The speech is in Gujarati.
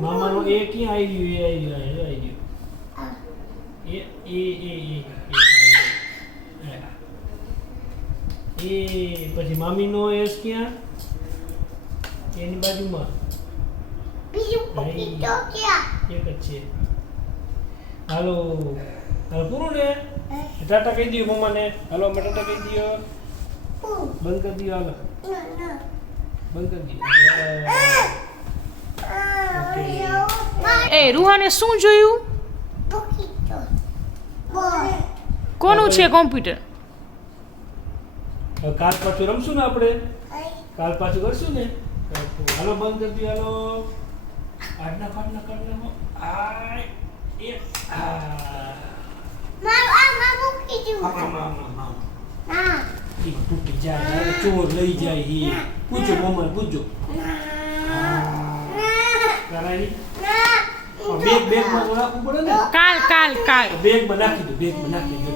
મામાનો એ ક્યાં આવી ગયું એ પછી મામીનો એસ ક્યાં એની બાજુમાં એક જ છે હાલો હાલો પૂરું ને ટાટા કહી દો મમ્માને હાલો અમે ટાટા કહી દો બંધ કરી દો હાલો બંધ કરી દો એ રૂહાને શું જોયું કોનું છે કોમ્પ્યુટર હવે કાલ પાછું રમશું ને આપણે કાલ પાછું કરશું ને હાલો બંધ કરી દો હાલો આડના કાઢના આય એ તૂટી જાય ચોર લઈ જાય પૂછો મમ્મા પૂછો બેગ માં રાખવું પડે ને કાલ બેગ માં નાખી દો